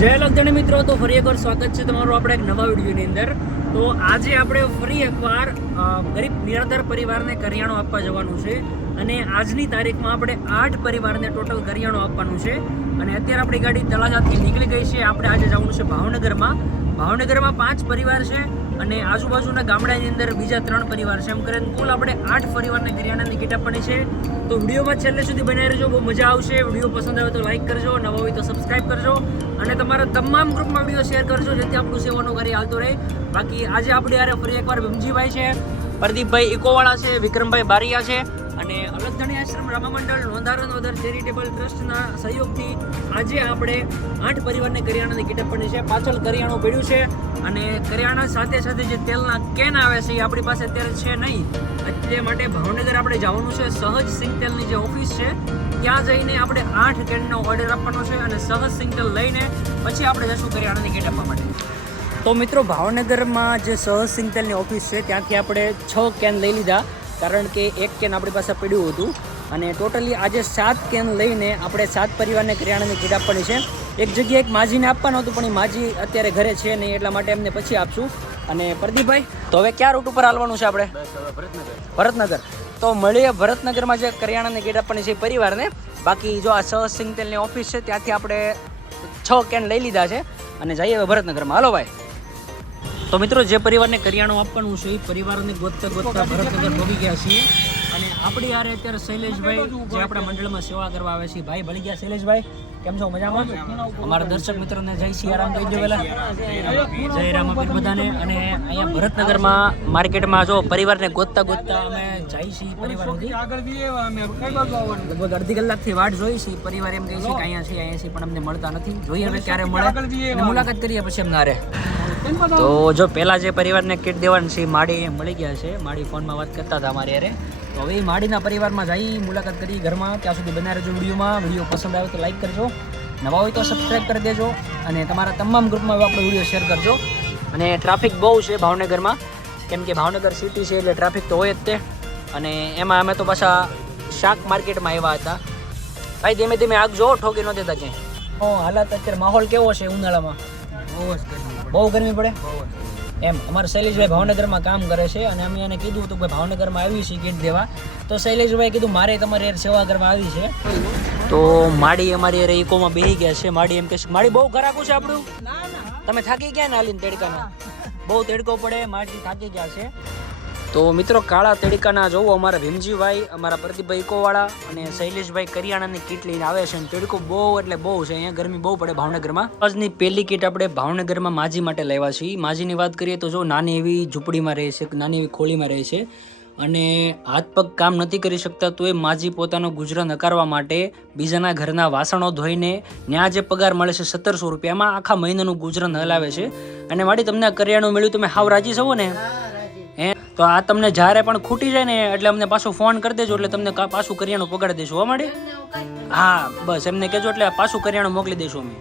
જય લગધણી મિત્રો, તો ફરી એકવાર સ્વાગત છે તમારું આપણે એક નવા વિડીયોની અંદર. તો આજે આપણે ફરી એકવાર ગરીબ નિરાધાર પરિવારને કરિયાણું આપવા જવાનું છે અને આજની તારીખમાં આપણે 8 પરિવારને ટોટલ કરિયાણું આપવાનું છે. અને અત્યારે આપણી ગાડી તળાજાથી નીકળી ગઈ છે. આપણે આજે જવાનું છે ભાવનગરમાં 5 પરિવાર છે અને આજુબાજુના ગામડાની અંદર બીજા 3 પરિવાર છે. એમ કરીને કુલ આપણે 8 પરિવારને કરિયાણાની કીટ આપવાની છે. તો વિડીયોમાં છેલ્લે સુધી બનાવી રહેજો, બહુ મજા આવશે. વિડીયો પસંદ આવે તો લાઈક કરજો, નવા હોય તો સબસ્ક્રાઈબ કરજો અને તમારા તમામ ગ્રુપમાં વિડીયો શેર કરજો જેથી આપણું સેવાનું કાર્ય હાલતું રહે. બાકી આજે આપણે યારે ફરી એકવાર ભીમજીભાઈ છે, પ્રદીપભાઈ ઇકોવાળા છે, વિક્રમભાઈ બારિયા છે અને અલગધણી આશ્રમ રામમંડળ નોંધારણ ચેરિટેબલ ટ્રસ્ટના સહયોગથી આજે આપણે 8 પરિવારને કરિયાણાની કીટ આપવાની છે. પાછળ કરિયાણું પડ્યું છે અને કરિયાણા સાથે સાથે જે તેલના કેન આવે છે એ આપણી પાસે અત્યારે છે નહીં. એટલે માટે ભાવનગર આપણે જવાનું છે. સહજ સિંગતેલની જે ઓફિસ છે ત્યાં જઈને આપણે 8 કેનનો ઓર્ડર આપવાનો છે અને સહજ સિંગતેલ લઈને પછી આપણે જશું કરિયાણાની કીટ આપવા માટે. તો મિત્રો, ભાવનગરમાં જે સહજ સિંગતેલની ઓફિસ છે ત્યાંથી આપણે 6 કેન લઈ લીધા, કારણ કે 1 કેન આપણી પાસે પડ્યું હતું અને ટોટલી આજે 7 કેન લઈને આપણે 7 પરિવારને કરિયાણાની કીટ આપવાની છે. એક જગ્યાએ એક માજીને આપવાનું હતું પણ એ માજી અત્યારે ઘરે છે નહીં, એટલા માટે એમને પછી આપશું. અને પ્રદીપભાઈ, તો હવે ક્યાં રૂટ ઉપર હાલવાનું છે આપણે? ભરતનગર. તો મળીએ ભરતનગરમાં જે કરિયાણાની કીટ આપવાની છે પરિવારને. બાકી જો આ સહજ સિંગતેલની ઓફિસ છે ત્યાંથી આપણે 6 કેન લઈ લીધા છે અને જઈએ હવે ભરતનગરમાં. હાલો ભાઈ. તો મિત્રો, જે પરિવારને કરિયાણું આપવાનું છે એ પરિવારને ગોતતા ભરતનગર પહોંચી ગયા છીએ અને આપણી યારે અત્યારે શૈલેષભાઈ જે આપણા મંડળમાં સેવા કરવા આવે છે. ભાઈ ભળી ગયા. શૈલેષભાઈ, કેમ છો? મજામાં? અમારા દર્શક મિત્રોને જય સિયારામ કહી દો પહેલા. જય રામ આપીર બધાને. અને અહીંયા ભરતનગરમાં માર્કેટમાં જો પરિવારને ગોતતા અમે જઈ છીએ પરિવાર સુધી. લગભગ અડધી કલાકથી વાટ જોઈ છે. પરિવાર એમ કહે છે કે અહીંયા છે પણ અમને મળતા નથી. જોઈએ હવે ક્યારે મળે અને મુલાકાત કરીએ પછી એમના હારે. તો જો પહેલાં જે પરિવારને કીટ દેવાની છે માડી મળી ગયા છે. માડી ફોનમાં વાત કરતા હતા અમારી યારે. તો હવે માડીના પરિવારમાં જઈ મુલાકાત કરી ઘરમાં. ત્યાં સુધી બનાવી રહેજો વિડીયોમાં. વિડીયો પસંદ આવે તો લાઈક કરજો, નવા હોય તો સબસ્ક્રાઈબ કરી દેજો અને તમારા તમામ ગ્રુપમાં આપણો વિડીયો શેર કરજો. અને ટ્રાફિક બહુ છે ભાવનગરમાં, કેમ કે ભાવનગર સિટી છે એટલે ટ્રાફિક તો હોય જ તે. અને એમાં અમે તો પાછા શાક માર્કેટમાં આવ્યા હતા. ભાઈ ધીમે ધીમે આગજો, ઠોકી ન દેતા ક્યાંય. હાલત અત્યારે માહોલ કેવો છે ઉનાળામાં? બહુ ગરમી પડે એમ. અમારા શૈલેષભાઈ ભાવનગરમાં કામ કરે છે અને અમે એને કીધું હતું કે ભાવનગરમાં આવી છે કીટ દેવા. તો શૈલેષભાઈ કીધું મારે તમારી સેવા કરવા આવી છે. તો માડી અમારી યાર ઇકોમાં બેસી ગયા છે. માડી એમ કહે છે, માડી બહુ ખરાકું છે આપણું. તમે થાકી ગયા ને હાલીને તડકામાં? બહુ તડકો પડે, માડી થાકી ગયા છે. તો મિત્રો, કાળા તડકાના જોવો અમારા ભીમજીભાઈ, અમારા પ્રદીપભાઈ ઇકોવાળા અને શૈલેષભાઈ કરિયાણાની કીટ લઈને આવે છે. તડકો બહુ એટલે બહુ છે, અહીંયા ગરમી બહુ પડે ભાવનગરમાં. આજની પહેલી કીટ આપણે ભાવનગરમાં માજી માટે લાવ્યા છીએ. માજીની વાત કરીએ તો જો નાની એવી ઝૂંપડીમાં રહે છે, નાની એવી ખોળીમાં રહે છે અને હાથ પગ કામ નથી કરી શકતા. તો એ માજી પોતાનો ગુજરાન નકારવા માટે બીજાના ઘરના વાસણો ધોઈને ત્યાં જે પગાર મળે છે 1700 રૂપિયામાં આખા મહિનાનું ગુજરાન હલાવે છે. અને માડી, તમને આ કરિયાણું મળ્યું, તમે હાવ રાજી છો ને? તો આ તમને જ્યારે પણ ખૂટી જાય ને એટલે અમને પાછું ફોન કરી દેજો, એટલે તમને પાછું કરિયાણું પગાડી દઈશું. હો માડી? હા, બસ એમને કહેજો એટલે પાછું કરિયાણું મોકલી દઈશું અમે.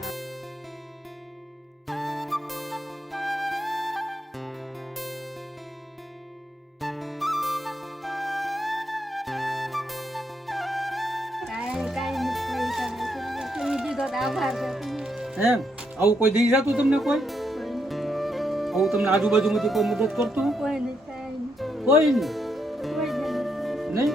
એમ આવું કોઈ દઈ જતું તમને? કોઈ આવું તમને આજુબાજુમાંથી કોઈ મદદ કરતું? કોઈ નહીં.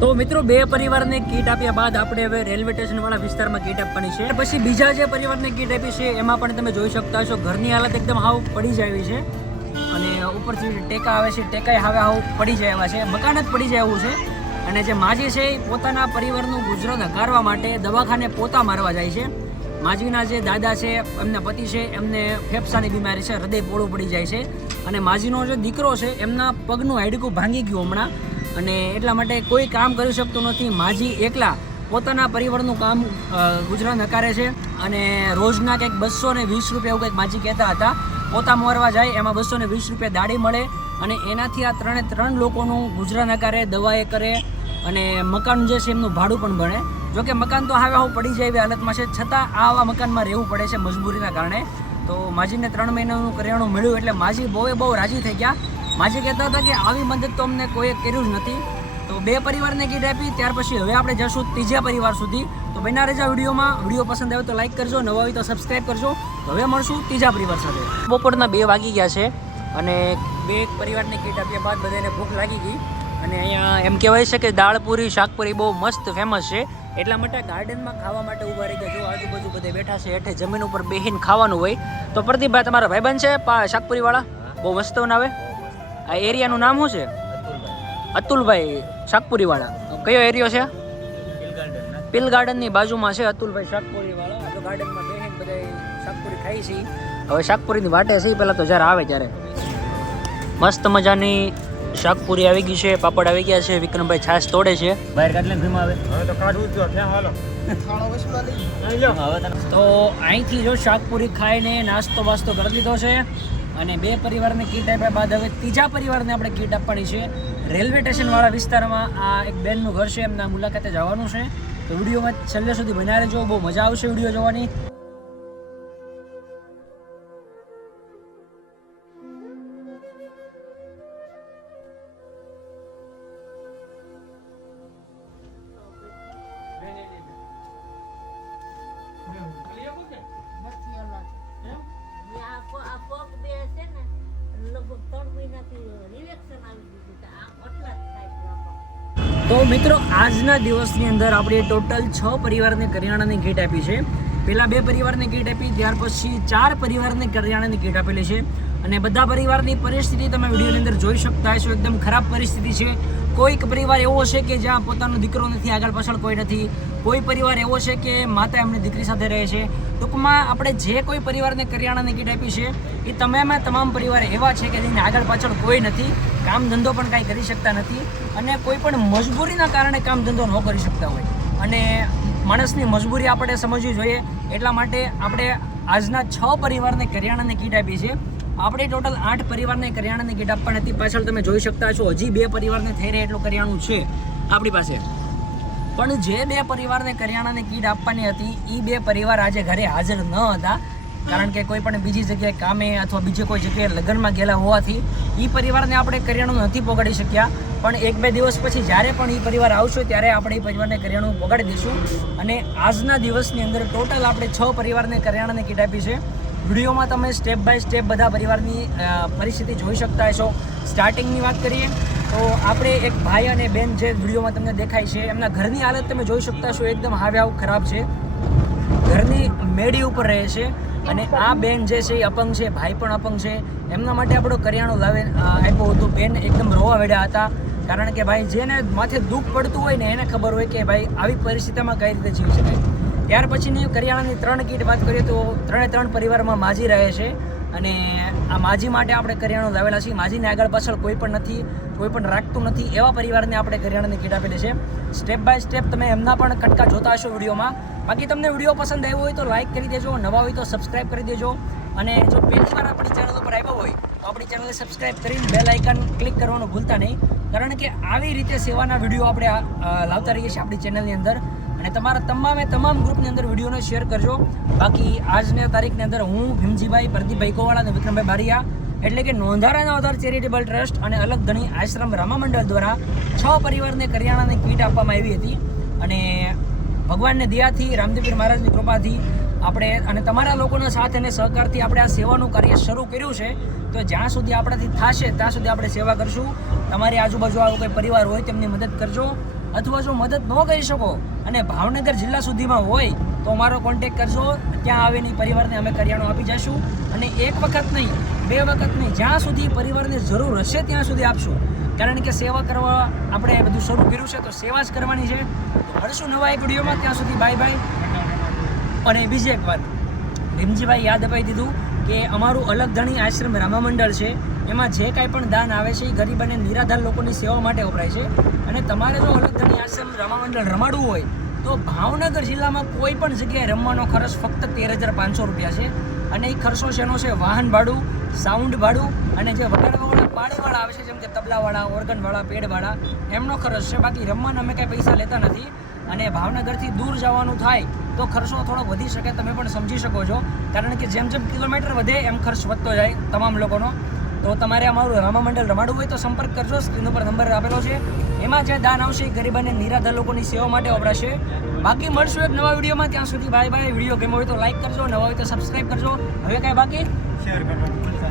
તો મિત્રો, 2 પરિવારને કીટ આપ્યા બાદ આપણે હવે રેલવે સ્ટેશન વાળા વિસ્તારમાં કીટ આપવાની છે. પછી બીજા જે પરિવારને કીટ આપી છે એમાં પણ તમે જોઈ શકતા હશો ઘરની હાલત એકદમ હાવ પડી જાય એવી છે અને ઉપરથી ટેકા આવે છે, ટેકાએ હાવ પડી જાય એવા છે, મકાન જ પડી જાય એવું છે. અને જે માજી છે એ પોતાના પરિવારનું ગુજરાન હકારવા માટે દવાખાને પોતા મારવા જાય છે. માજીના જે દાદા છે, એમના પતિ છે, એમને ફેફસાની બીમારી છે, હૃદય પોળું પડી જાય છે અને માજીનો જે દીકરો છે એમના પગનું હાડકું ભાંગી ગયું હમણાં અને એટલા માટે કોઈ કામ કરી શકતું નથી. માજી એકલા પોતાના પરિવારનું કામ ગુજરાન નકારે છે અને રોજના કંઈક 220 રૂપિયા એવું કંઈક માજી કહેતા હતા પોતા મારવા જાય, એમાં 220 રૂપિયા દાડી મળે અને એનાથી આ 3 લોકોનું ગુજરાન નકારે, દવાએ કરે અને મકાન જે છે એમનું ભાડું પણ બને. જોકે મકાન તો હવે પડી જાય એવી હાલતમાં છે, છતાં આવા મકાનમાં રહેવું પડે છે મજબૂરીના કારણે. તો માજીને 3 મહિનાનું કરિયાણું મળ્યું એટલે માજી બહુ રાજી થઈ ગયા. માજી કહેતા હતા કે આવી મદદ તો અમને કોઈએ કર્યું જ નથી. તો બે પરિવારને કીટ આપી, ત્યાર પછી હવે આપણે જશું ત્રીજા પરિવાર સુધી. તો બન્યા રહેજા વિડીયોમાં. વિડીયો પસંદ આવે તો લાઈક કરજો, નવા હોય તો સબસ્ક્રાઈબ કરજો. તો હવે મળશું ત્રીજા પરિવાર સાથે. બપોરના 2 વાગી ગયા છે અને બે પરિવારને કીટ આપ્યા બાદ બધાને ભૂખ લાગી ગઈ. અને અહીંયા એમ કહેવાય છે કે દાળપુરી શાકપુરી બહુ મસ્ત ફેમસ છે, એટલા માટે ગાર્ડનમાં ખાવા માટે ઊભા રહી ગયા. જો આજુબાજુ બધે બેઠા છે, હેઠે જમીન ઉપર બેહીને ખાવાનું હોય. તો પ્રદીપભાઈ તમારા ભાઈબંધ છે શાકપુરીવાળા, બહુ મસ્ત બનાવે. આ એરિયાનું નામ શું છે? અતુલભાઈ શાકપુરીવાળા. કયો એરિયો છે? પિલ ગાર્ડનની બાજુમાં છે અતુલભાઈ શાકપુરીવાળા. તો ગાર્ડનમાં બેહીને બધા શાકપુરી ખાઈ છે. હવે શાકપુરીની વાટે છે પહેલાં તો જ્યારે આવે ત્યારે. મસ્ત મજાની શાકપુરી આવી ગઈ છે, પાપડ આવી ગયા છે. વિક્રમભાઈ છાશ તોડે છે. બહાર કાઢલે ભીમ આવે. હવે તો કાઢવું જ ક્યાં હાલો. તો અહીંથી જો શાકપુરી ખાઈને નાસ્તો વાસ્તો કરી લીધો છે અને બે પરિવારને કીટ આપ્યા બાદ હવે ત્રીજા પરિવારને આપણે કીટ આપવાની છે. રેલવે સ્ટેશનવાળા વિસ્તારમાં આ એક બેનનું ઘર છે, એમના મુલાકાતે જવાનું છે. તો વિડીયોમાં છેલ્લે સુધી બન્યા રહેજો, બહુ મજા આવશે વિડીયો જોવાની. તો મિત્રો આજના દિવસની અંદર આપણે ટોટલ 6 પરિવારને કરિયાણાની કીટ આપી છે. પહેલા 2 પરિવારને કીટ આપી, ત્યાર પછી 4 પરિવારને કરિયાણાની કીટ આપેલી છે. અને બધા પરિવારની પરિસ્થિતિ તમે વિડીયોની અંદર જોઈ શકતા હશો, એકદમ ખરાબ પરિસ્થિતિ છે. કોઈક પરિવાર એવો છે કે જ્યાં પોતાનો દીકરો નથી, આગળ પાછળ કોઈ નથી. કોઈ પરિવાર એવો છે કે માતા એમની દીકરી સાથે રહે છે. ટૂંકમાં આપણે જે કોઈ પરિવારને કરિયાણાની કીટ આપી છે એ તમામ પરિવાર એવા છે કે જેને આગળ પાછળ કોઈ નથી, કામ ધંધો પણ કાંઈ કરી શકતા નથી અને કોઈ પણ મજબૂરીના કારણે કામ ધંધો ન કરી શકતા હોય. અને માણસની મજબૂરી આપણે સમજવી જોઈએ, એટલા માટે આપણે આજના 6 પરિવારને કરિયાણાની કીટ આપી છે. આપણે ટોટલ 8 પરિવારને કરિયાણાની કીટ આપવાની હતી. પાછળ તમે જોઈ શકતા છો હજી 2 પરિવારને થઈ રહે એટલું કરિયાણું છે આપણી પાસે. પણ જે 2 પરિવારને કરિયાણાની કીટ આપવાની હતી એ 2 પરિવાર આજે ઘરે હાજર ન હતા, કારણ કે કોઈ પણ બીજી જગ્યાએ કામે અથવા બીજી કોઈ જગ્યાએ લગ્નમાં ગયેલા હોવાથી એ પરિવારને આપણે કરિયાણું નથી પહોંચાડી શક્યા. પણ 1-2 દિવસ પછી જ્યારે પણ એ પરિવાર આવશે ત્યારે આપણે એ પરિવારને કરિયાણું પહોંચાડી દઈશું. અને આજના દિવસની અંદર ટોટલ આપણે 6 પરિવારને કરિયાણાની કીટ આપી છે. વિડીયોમાં તમે સ્ટેપ બાય સ્ટેપ બધા પરિવારની પરિસ્થિતિ જોઈ શકતા હશો. સ્ટાર્ટિંગની વાત કરીએ તો આપણે એક ભાઈ અને બેન જે વિડીયોમાં તમને દેખાય છે, એમના ઘરની હાલત તમે જોઈ શકતા છો, એકદમ હાવ ખરાબ છે. ઘરની મેડી ઉપર રહે છે અને આ બેન જે છે એ અપંગ છે, ભાઈ પણ અપંગ છે. એમના માટે આપણો કરિયાણું આપ્યું હતું. બેન એકદમ રોવા વેડ્યા હતા, કારણ કે ભાઈ જેને માથે દુઃખ પડતું હોય ને એને ખબર હોય કે ભાઈ આવી પરિસ્થિતિમાં કઈ રીતે જીવી શકાય. ત્યાર પછીની કરિયાણાની 3 કીટ વાત કરીએ તો 3 પરિવારમાં માજી રહે છે અને આ માજી માટે આપણે કરિયાણું લાવેલા છીએ. માજીને આગળ પાછળ કોઈ પણ નથી, કોઈ પણ રાખતું નથી, એવા પરિવારને આપણે કરિયાણાની કીટ આપેલી છે. સ્ટેપ બાય સ્ટેપ તમે એમના પણ કટકા જોતા હશો વિડીયોમાં. બાકી તમને વિડીયો પસંદ આવ્યો હોય તો લાઈક કરી દેજો, નવા હોય તો સબસ્ક્રાઈબ કરી દેજો. અને જો પહેલી વાર આપણી ચેનલ ઉપર આવ્યો હોય તો આપણી ચેનલને સબસ્ક્રાઈબ કરીને બેલ આઇકન ક્લિક કરવાનું ભૂલતા નહીં, કારણ કે આવી રીતે સેવાના વિડીયો આપણે લાવતા રહીએ છીએ આપણી ચેનલની અંદર. અને તમારા તમામ ગ્રુપની અંદર વિડીયોને શેર કરજો. બાકી આજની તારીખની અંદર હું ભીમજીભાઈ, પ્રદીપભાઈ કોવાળા અને વિક્રમભાઈ બારિયા, એટલે કે નોંધારાના આધાર ચેરિટેબલ ટ્રસ્ટ અને અલગ ધણી આશ્રમ રામા મંડળ દ્વારા 6 પરિવારને કરિયાણાની કીટ આપવામાં આવી હતી. અને ભગવાનની દયાથી, રામદેવપીર મહારાજની કૃપાથી આપણે અને તમારા લોકોના સાથ અને સહકારથી આપણે આ સેવાનું કાર્ય શરૂ કર્યું છે. તો જ્યાં સુધી આપણાથી થશે ત્યાં સુધી આપણે સેવા કરશું. તમારી આજુબાજુ આવો કોઈ પરિવાર હોય તેમની મદદ કરજો, અથવા જો મદદ ન કરી શકો અને ભાવનગર જિલ્લા સુધીમાં હોય તો અમારો કોન્ટેક્ટ કરજો. ત્યાં આવેલી પરિવારને અમે કરિયાણું આપી જઈશું. અને 1 વખત નહીં, 2 વખત નહીં, જ્યાં સુધી પરિવારને જરૂર હશે ત્યાં સુધી આપશું. કારણ કે સેવા કરવા આપણે બધું શરૂ કર્યું છે તો સેવા જ કરવાની છે. તો મળશું નવા એક વિડીયોમાં, ત્યાં સુધી બાય બાય. અને બીજી એક વાત, ભીમજીભાઈ યાદ અપાઈ દીધું કે અમારું અલગ ધણી આશ્રમ રામા મંડળ છે, એમાં જે કાંઈ પણ દાન આવે છે એ ગરીબ અને નિરાધાર લોકોની સેવા માટે વપરાય છે. અને તમારે જો અલગ ધણી આશ્રમ રામા મંડળ રમાડવું હોય તો ભાવનગર જિલ્લામાં કોઈ પણ જગ્યાએ રમવાનો ખર્ચ ફક્ત 13,500 રૂપિયા છે. અને એ ખર્ચો શેનો છે? વાહન ભાડું, સાઉન્ડ ભાડું અને જે વગાડવાવાળા પાણીવાળા આવે છે, જેમ કે તબલાવાળા, ઓર્ગનવાળા, પેડવાળા, એમનો ખર્ચ છે. બાકી રમવાના અમે કાંઈ પૈસા લેતા નથી. અને ભાવનગરથી દૂર જવાનું થાય તો ખર્ચો થોડો વધી શકે, તમે પણ સમજી શકો છો, કારણ કે જેમ જેમ કિલોમીટર વધે એમ ખર્ચ વધતો જાય તમામ લોકોનો. તો તમારે અમારું રામા મંડળ રમાડવું હોય તો સંપર્ક કરજો. સ્ક્રીન ઉપર નંબર આપેલો છે. એમાં જે દાન આવશે એ ગરીબ અને નિરાધાર લોકોની સેવા માટે વપરાશે. બાકી મળશું એક નવા વિડીયોમાં. ત્યાં સુધી બાય બાય. વિડીયો ગમ્યો હોય તો લાઈક કરજો, નવા હોય તો સબસ્ક્રાઇબ કરજો. હવે કાંઈ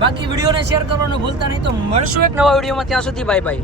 બાકી વિડીયોને શેર કરવાનું ભૂલતા નહીં. તો મળશું એક નવા વિડીયોમાં. ત્યાં સુધી બાય બાય.